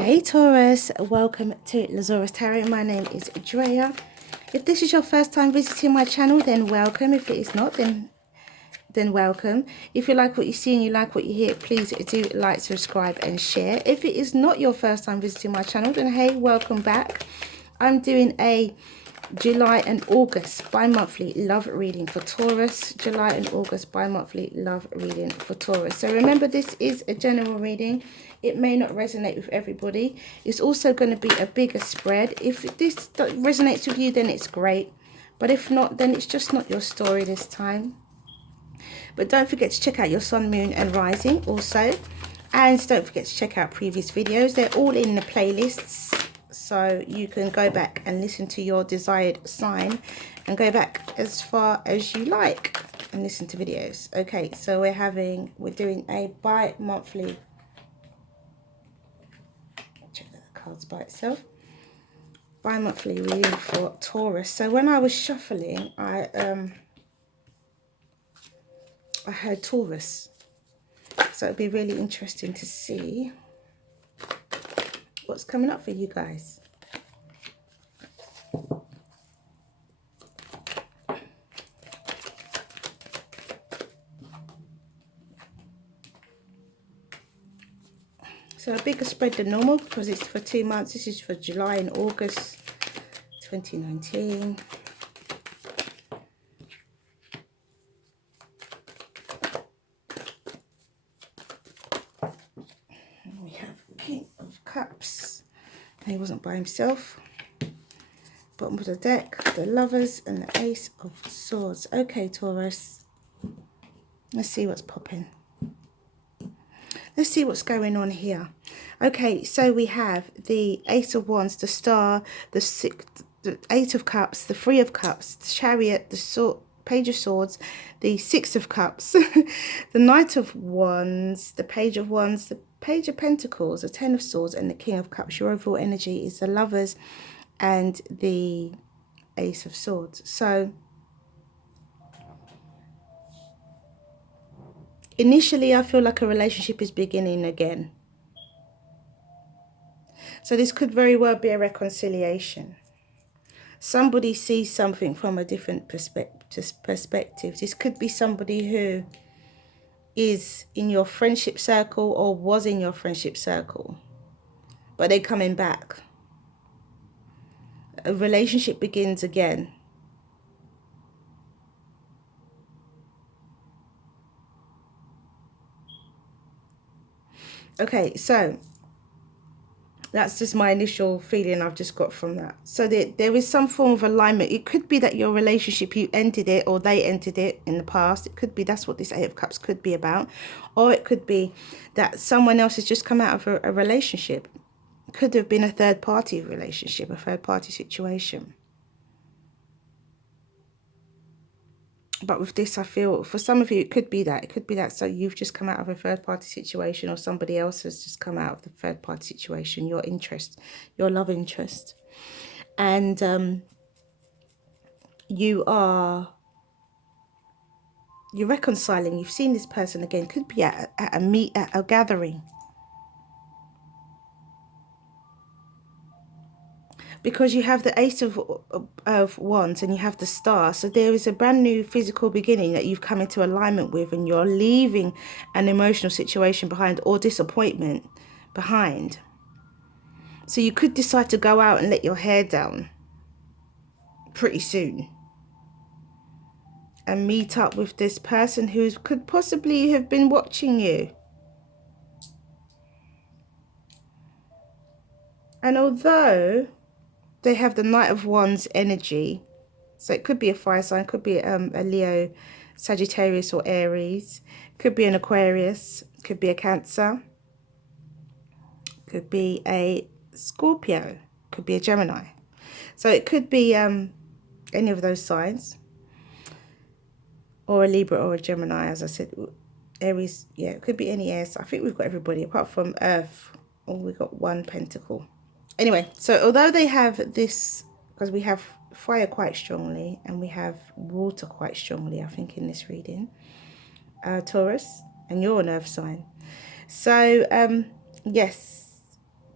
Hey Taurus, welcome to Zarious Tarot. My name is Drea. If this is your first time visiting my channel, then welcome. If it is not, then welcome. If you like what you see and you like what you hear, please do like, subscribe and share. If it is not your first time visiting my channel, then hey, welcome back. I'm doing a July and August bi-monthly love reading for Taurus. July and August bi-monthly love reading for Taurus. So remember, this is a general reading. It may not resonate with everybody. It's also going to be a bigger spread. If this resonates with you, then it's great. But if not, then it's just not your story this time. But don't forget to check out your sun, moon and rising also. And don't forget to check out previous videos. They're all in the playlists. So you can go back and listen to your desired sign and go back as far as you like and listen to videos. Okay, so we're doing a bi-monthly, check the cards by itself, bi-monthly reading for Taurus. So when I was shuffling, I heard Taurus. So it'd be really interesting to see what's coming up for you guys. So a bigger spread than normal because it's for 2 months. This is for July and August 2019. And we have King of Cups. He wasn't by himself. Bottom of the deck, the Lovers and the Ace of Swords. Okay, Taurus. Let's see what's popping. Let's see what's going on here. Okay, so we have the Ace of Wands, the Star, the Eight of Cups, the Three of Cups, the Chariot, the Page of Swords, the Six of Cups, the Knight of Wands, the Page of Wands, the Page of Pentacles, the Ten of Swords, and the King of Cups. Your overall energy is the Lovers and the Ace of Swords. So initially, I feel like a relationship is beginning again. So this could very well be a reconciliation. Somebody sees something from a different perspective. This could be somebody who is in your friendship circle or was in your friendship circle, but they're coming back. A relationship begins again. Okay, so that's just my initial feeling I've just got from that. So there is some form of alignment. It could be that your relationship, you ended it or they ended it in the past. It could be that's what this Eight of Cups could be about. Or it could be that someone else has just come out of a relationship. It could have been a third-party relationship, a third-party situation. But with this, I feel for some of you, it could be that. It could be that. So you've just come out of a third-party situation, or somebody else has just come out of the third-party situation, your interest, your love interest. And you're reconciling. You've seen this person again. Could be at a gathering. Because you have the Ace of Wands and you have the Star. So there is a brand new physical beginning that you've come into alignment with, and you're leaving an emotional situation behind or disappointment behind. So you could decide to go out and let your hair down pretty soon and meet up with this person who could possibly have been watching you. And although they have the Knight of Wands energy, so it could be a fire sign, could be a Leo, Sagittarius or Aries, could be an Aquarius, could be a Cancer, could be a Scorpio, could be a Gemini. So it could be any of those signs, or a Libra or a Gemini, as I said. Aries, yeah, it could be any air. I think we've got everybody apart from Earth, or we've got one Pentacle. Anyway, so although they have this, because we have fire quite strongly and we have water quite strongly, I think, in this reading, Taurus, and you're an earth sign. So yes,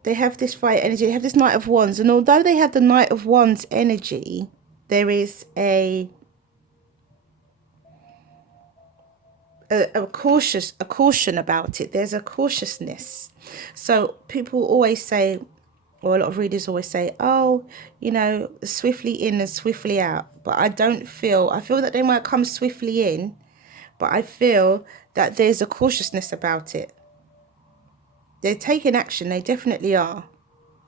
They have this fire energy. They have this Knight of Wands. And although they have the Knight of Wands energy, there is a caution about it. There's a cautiousness. So people always say, or a lot of readers always say, oh, you know, swiftly in and swiftly out. But I feel that they might come swiftly in, but I feel that there's a cautiousness about it. They're taking action. They definitely are.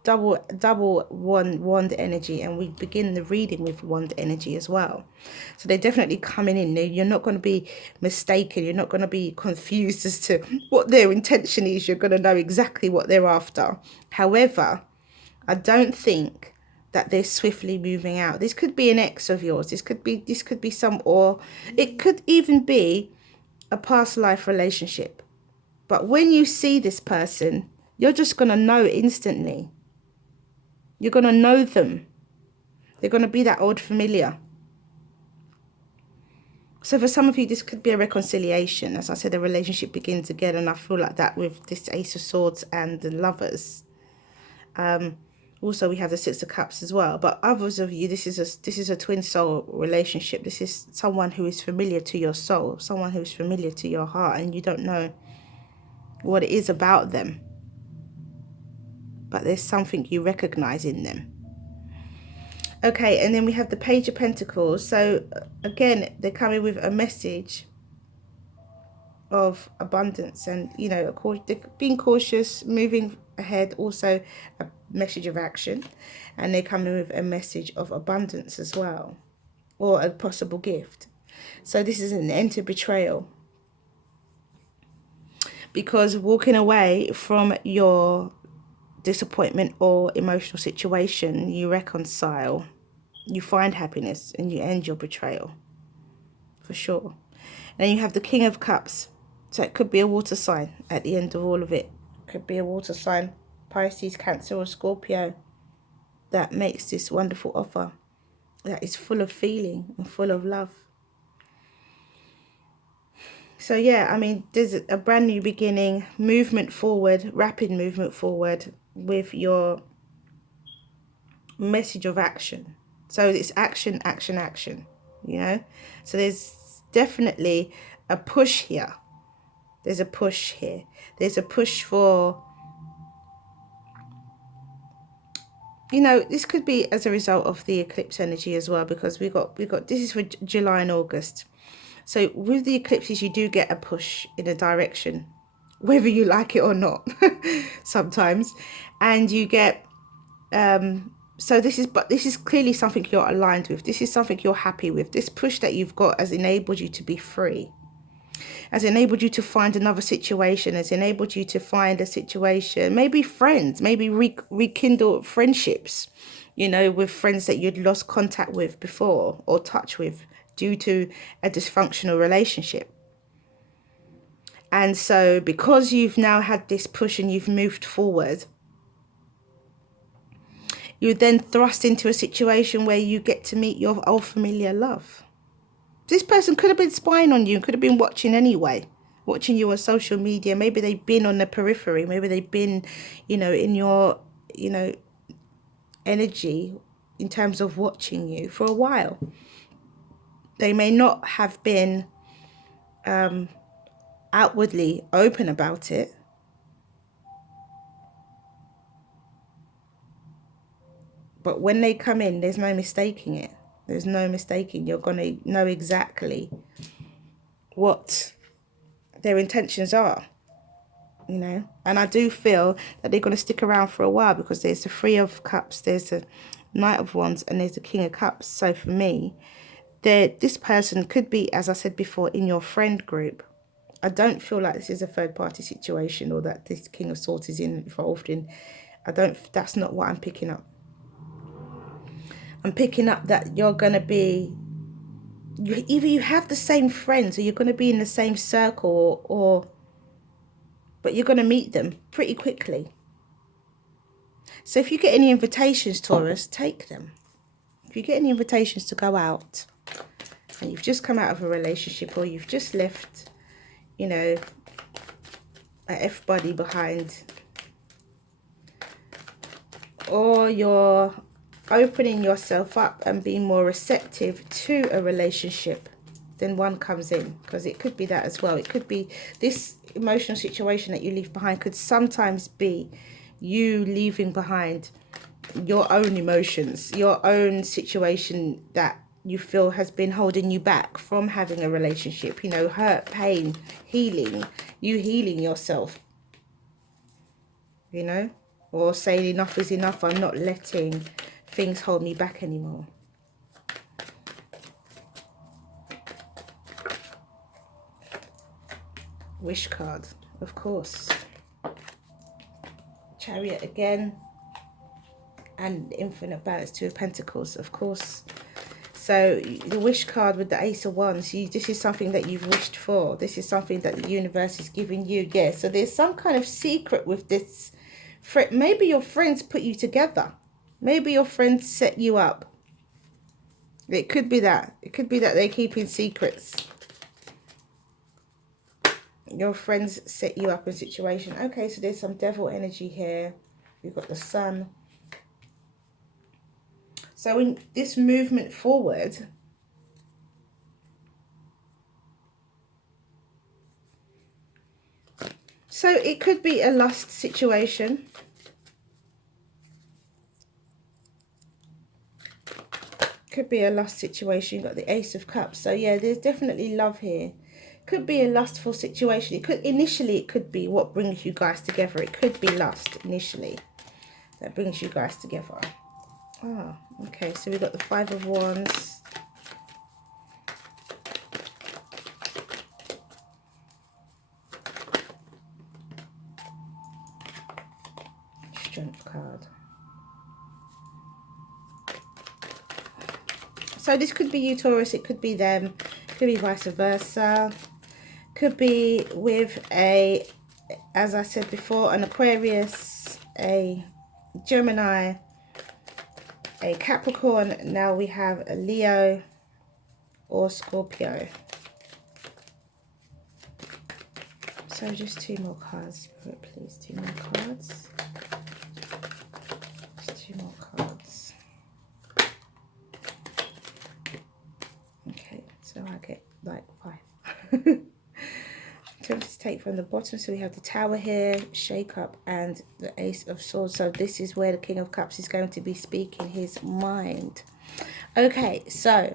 Double wand energy, and we begin the reading with wand energy as well. So they're definitely coming in. You're not going to be mistaken. You're not going to be confused as to what their intention is. You're going to know exactly what they're after. However, I don't think that they're swiftly moving out. This could be an ex of yours. This could be some, or it could even be a past life relationship. But when you see this person, you're just going to know instantly. You're going to know them. They're going to be that old familiar. So for some of you, this could be a reconciliation. As I said, the relationship begins again. And I feel like that with this Ace of Swords and the Lovers. Also, we have the Six of Cups as well. But others of you, this is a twin soul relationship. This is someone who is familiar to your soul. Someone who is familiar to your heart. And you don't know what it is about them. But there's something you recognize in them. Okay, and then we have the Page of Pentacles. So again, they're coming with a message of abundance and, you know, being cautious, moving ahead. Also a message of action. And they're coming with a message of abundance as well, or a possible gift. So this is an end to betrayal. Because walking away from your disappointment or emotional situation, you reconcile, you find happiness, and you end your betrayal, for sure. And you have the King of Cups. So it could be a water sign at the end of all of it. Could be a water sign, Pisces, Cancer, or Scorpio, that makes this wonderful offer that is full of feeling and full of love. So yeah, I mean, there's a brand new beginning, movement forward, rapid movement forward with your message of action. So it's action, action, action, you know. So there's definitely a push here. There's a push here. There's a push for, you know, this could be as a result of the eclipse energy as well, because we got this is for July and August. So with the eclipses, you do get a push in a direction, whether you like it or not, sometimes. And you get, so this is clearly something you're aligned with. This is something you're happy with. This push that you've got has enabled you to be free, has enabled you to find another situation, has enabled you to find a situation, maybe friends, maybe rekindle friendships, you know, with friends that you'd lost contact with before or touch with due to a dysfunctional relationship. And so because you've now had this push and you've moved forward, you're then thrust into a situation where you get to meet your old familiar love. This person could have been spying on you, could have been watching anyway, watching you on social media. Maybe they've been on the periphery. Maybe they've been, you know, in your, you know, energy in terms of watching you for a while. They may not have been outwardly open about it, but when they come in, there's no mistaking it. There's no mistaking. You're going to know exactly what their intentions are, you know. And I do feel that they're going to stick around for a while, because there's the Three of Cups, there's the Knight of Wands, and there's the King of Cups. So for me, this person could be, as I said before, in your friend group. I don't feel like this is a third party situation, or that this King of Swords is involved in. That's not what I'm picking up. I'm picking up that you're going to be, either you have the same friends, or you're going to be in the same circle, but you're going to meet them pretty quickly. So if you get any invitations, Taurus, take them. If you get any invitations to go out, and you've just come out of a relationship, or you've just left, you know, a F-buddy behind, or you're opening yourself up and being more receptive to a relationship, then one comes in, because it could be that as well. It could be this emotional situation that you leave behind could sometimes be you leaving behind your own emotions, your own situation that you feel has been holding you back from having a relationship, you know, hurt, pain, healing, you healing yourself, you know, or saying enough is enough, I'm not letting things hold me back anymore. Wish card, of course. Chariot again, and infinite balance, Two of Pentacles, of course. So the wish card with the Ace of Wands, this is something that you've wished for. This is something that the universe is giving you. Yeah, so there's some kind of secret with this. Maybe your friends put you together. Maybe your friends set you up. It could be that. It could be that they're keeping secrets. Your friends set you up in a situation. Okay, so there's some devil energy here. You've got the Sun. So in this movement forward, so it could be a lust situation. Could be a lust situation. You've got the Ace of Cups. So yeah, there's definitely love here. Could be a lustful situation. It could initially, it could be what brings you guys together. It could be lust initially that brings you guys together. Oh, okay. So we've got the Five of Wands. Strength card. So this could be you, Taurus. It could be them. Could be vice versa. Could be with a, as I said before, an Aquarius, a Gemini, a Capricorn. Now we have a Leo or Scorpio. So just two more cards, please. Two more cards. Just two more cards. Okay, so I get like 5. So let's take from the bottom. So we have the Tower here, Shake Up, and the Ace of Swords. So this is where the King of Cups is going to be speaking his mind. Okay, so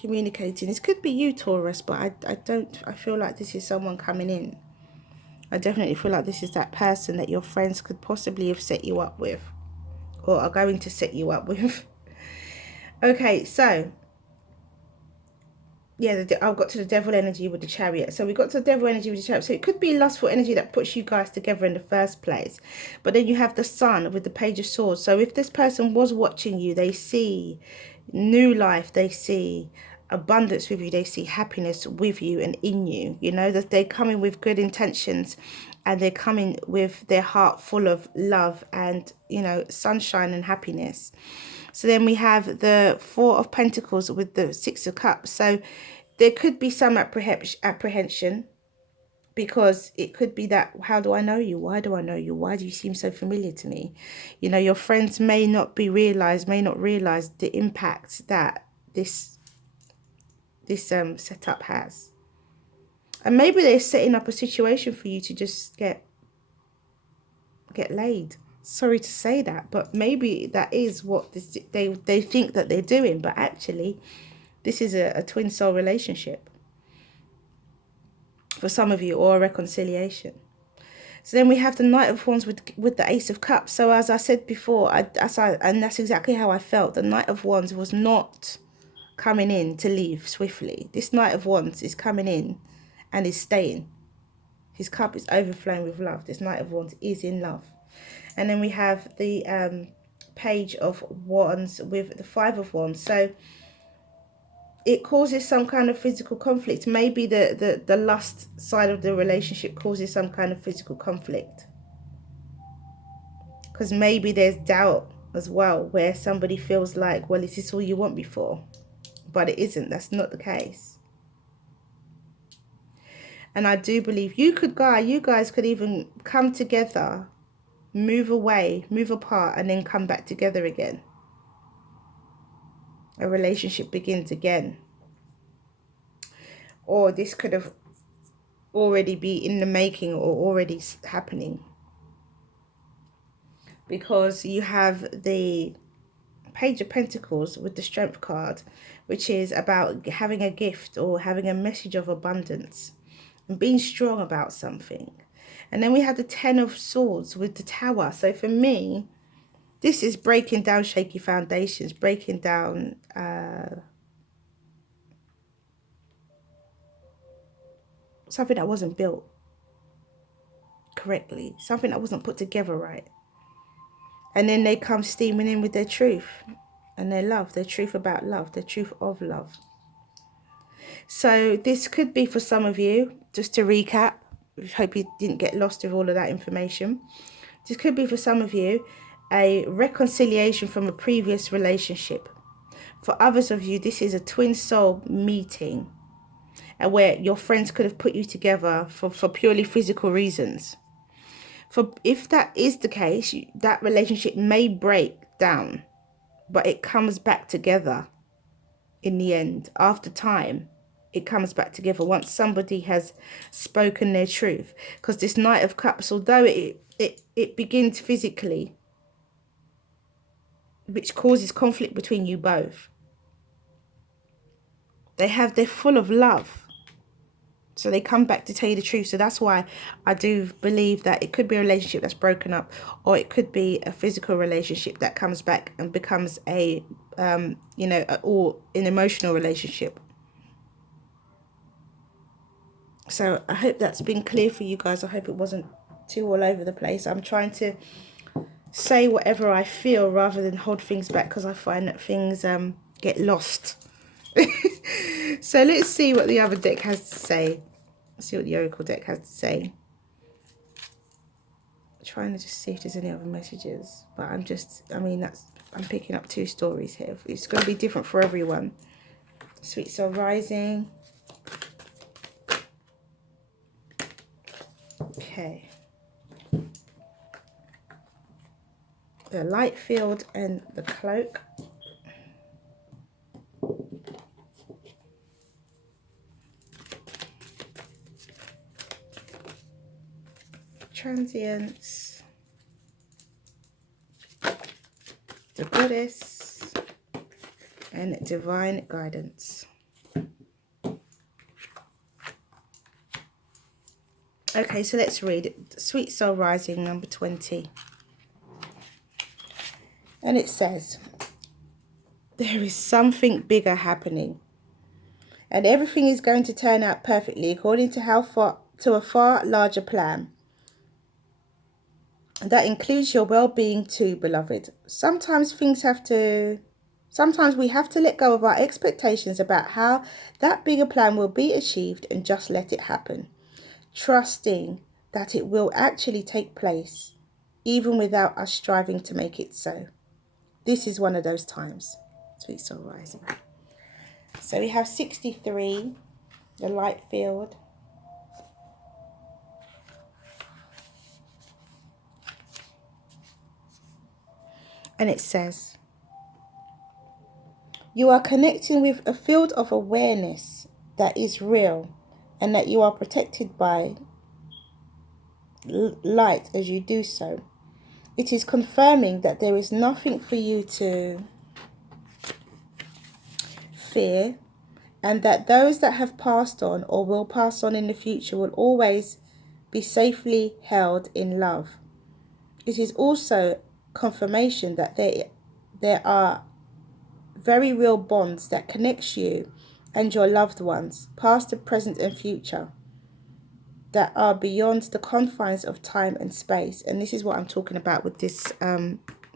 communicating. This could be you, Taurus, but I feel like this is someone coming in. I definitely feel like this is that person that your friends could possibly have set you up with, or are going to set you up with. Okay, so yeah, I've got to the devil energy with the Chariot. So we got to the devil energy with the Chariot. So it could be lustful energy that puts you guys together in the first place. But then you have the Sun with the Page of Swords. So if this person was watching you, they see new life, they see abundance with you, they see happiness with you and in you. You know, that they're coming with good intentions, and they're coming with their heart full of love and, you know, sunshine and happiness. So then we have the Four of Pentacles with the Six of Cups. So there could be some apprehension, because it could be that, how do I know you? Why do I know you? Why do you seem so familiar to me? You know, your friends may not realize the impact that this setup has. And maybe they're setting up a situation for you to just get laid. Sorry to say that, but maybe that is what they think that they're doing, but actually this is a twin soul relationship for some of you, or a reconciliation. So then we have the Knight of Wands with the Ace of Cups. So as I said before, and that's exactly how I felt. The Knight of Wands was not coming in to leave swiftly. This Knight of Wands is coming in and is staying. His cup is overflowing with love. This Knight of Wands is in love. And then we have the Page of Wands with the Five of Wands. So it causes some kind of physical conflict. Maybe the lust side of the relationship causes some kind of physical conflict. Because maybe there's doubt as well, where somebody feels like, well, is this all you want me for? But it isn't. That's not the case. And I do believe you guys could even come together, move away, move apart, and then come back together again. A relationship begins again. Or this could have already be in the making or already happening. Because you have the Page of Pentacles with the Strength card, which is about having a gift or having a message of abundance and being strong about something. And then we have the Ten of Swords with the Tower. So for me, this is breaking down shaky foundations, breaking down something that wasn't built correctly, something that wasn't put together right. And then they come steaming in with their truth and their love, their truth about love, their truth of love. So this could be for some of you, just to recap, I hope you didn't get lost with all of that information. This could be for some of you a reconciliation from a previous relationship. For others of you, this is a twin soul meeting, and where your friends could have put you together for purely physical reasons. For if that is the case, that relationship may break down, but it comes back together in the end. After time, it comes back together once somebody has spoken their truth. Because this Knight of Cups, although it begins physically, which causes conflict between you both, they're full of love. So they come back to tell you the truth. So that's why I do believe that it could be a relationship that's broken up, or it could be a physical relationship that comes back and becomes or an emotional relationship. So I hope that's been clear for you guys. I hope it wasn't too all over the place. I'm trying to say whatever I feel rather than hold things back, because I find that things get lost. So let's see what the other deck has to say. See what the Oracle deck has to say. I'm trying to just see if there's any other messages, but I'm picking up two stories here. It's going to be different for everyone. Sweet Soul Rising. Okay. The Light Field and the Cloak. Transience, the Goddess, and Divine Guidance. Okay, so let's read it. Sweet Soul Rising, number 20. And it says, there is something bigger happening, and everything is going to turn out perfectly according to a far larger plan. And that includes your well-being too, beloved. Sometimes we have to let go of our expectations about how that bigger plan will be achieved and just let it happen, trusting that it will actually take place, even without us striving to make it so. This is one of those times. Sweet Soul Rising. So we have 63, the Light Field. And it says, you are connecting with a field of awareness that is real, and that you are protected by light as you do so. It is confirming that there is nothing for you to fear, and that those that have passed on or will pass on in the future will always be safely held in love. It is also confirmation that there are very real bonds that connects you and your loved ones, past, present and future, that are beyond the confines of time and space. And this is what I'm talking about with this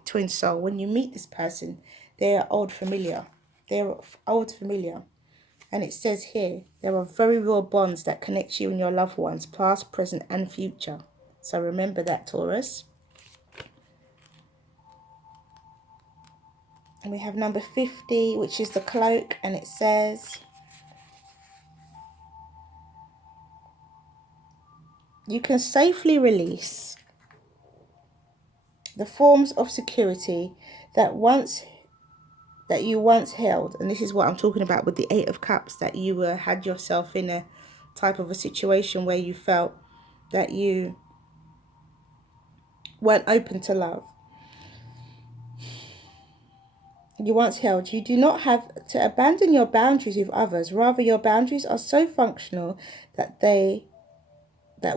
twin soul. When you meet this person, they are old familiar. They're old familiar. And it says here, there are very real bonds that connect you and your loved ones, past, present and future. So remember that, Taurus. And we have number 50, which is the Cloak, and it says, you can safely release the forms of security that you once held. And this is what I'm talking about with the Eight of Cups, that you had yourself in a type of a situation where you felt that you weren't open to love. You once held. You do not have to abandon your boundaries with others. Rather, your boundaries are so functional that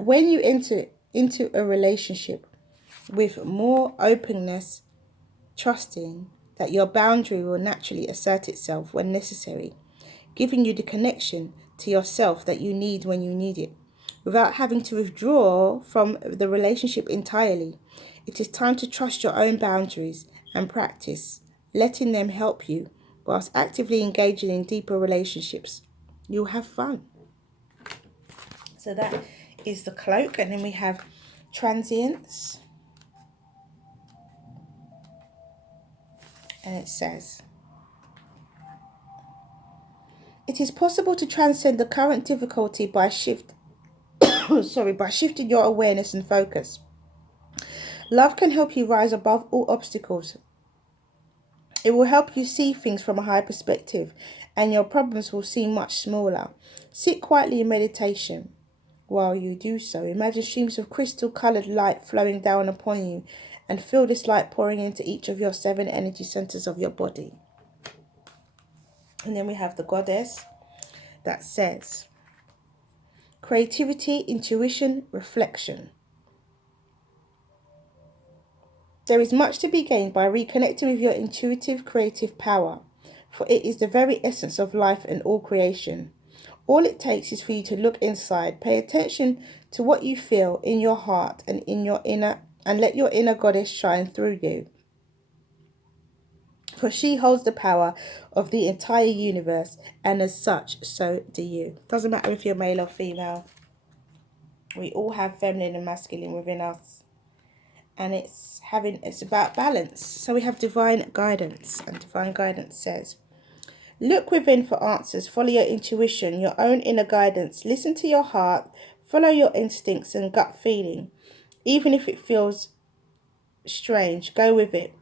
when you enter into a relationship with more openness, trusting, that your boundary will naturally assert itself when necessary, giving you the connection to yourself that you need when you need it, without having to withdraw from the relationship entirely. It is time to trust your own boundaries and practice letting them help you whilst actively engaging in deeper relationships. You'll have fun. So that is the cloak, and then we have transience. And it says, it is possible to transcend the current difficulty by shifting your awareness and focus. Love can help you rise above all obstacles. It will help you see things from a higher perspective, and your problems will seem much smaller. Sit quietly in meditation. While you do so, imagine streams of crystal-coloured light flowing down upon you, and feel this light pouring into each of your 7 energy centres of your body. And then we have the goddess that says, creativity, intuition, reflection. There is much to be gained by reconnecting with your intuitive, creative power, for it is the very essence of life and all creation. All it takes is for you to look inside, pay attention to what you feel in your heart and let your inner goddess shine through you. For she holds the power of the entire universe, and as such, so do you. Doesn't matter if you're male or female. We all have feminine and masculine within us. And it's about balance. So we have divine guidance, and divine guidance says, look within for answers, follow your intuition, your own inner guidance, listen to your heart, follow your instincts and gut feeling. Even if it feels strange, go with it.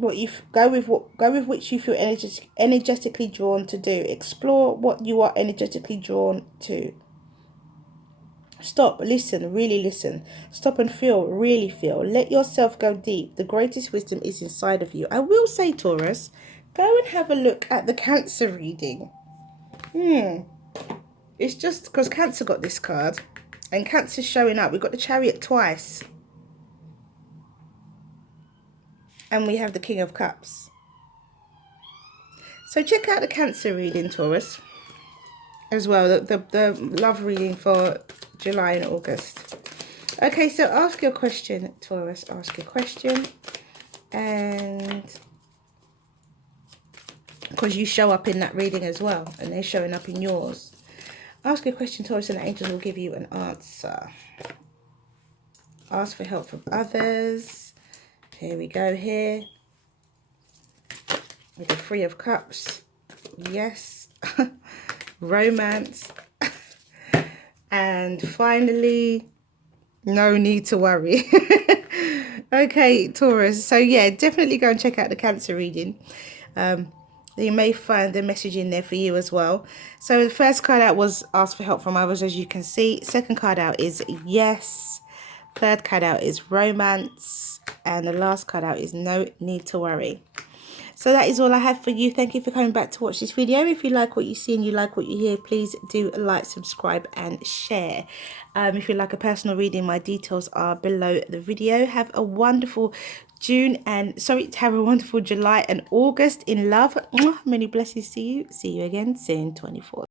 Go with which you feel energetically drawn to do. Explore what you are energetically drawn to. Stop, listen, really listen. Stop and feel, really feel. Let yourself go deep. The greatest wisdom is inside of you. I will say, Taurus, go and have a look at the Cancer reading. It's just because Cancer got this card, and Cancer's showing up. We've got the Chariot twice. And we have the King of Cups. So check out the Cancer reading, Taurus, as well. The love reading for July and August. Okay, so ask your question, Taurus. Ask your question. And because you show up in that reading as well, and they're showing up in yours. Ask your question, Taurus, and the angels will give you an answer. Ask for help from others. Here we go here. With the Three of Cups. Yes. Romance. And finally, no need to worry. Okay, Taurus. So yeah, definitely go and check out the Cancer reading. You may find the message in there for you as well. So the first card out was ask for help from others, as you can see. Second card out is yes. Third card out is romance. And the last card out is no need to worry. So that is all I have for you. Thank you for coming back to watch this video. If you like what you see and you like what you hear, please do like, subscribe and share. If you like a personal reading, my details are below the video. Have a wonderful July and August in love. Many blessings to you. See you again soon, 24.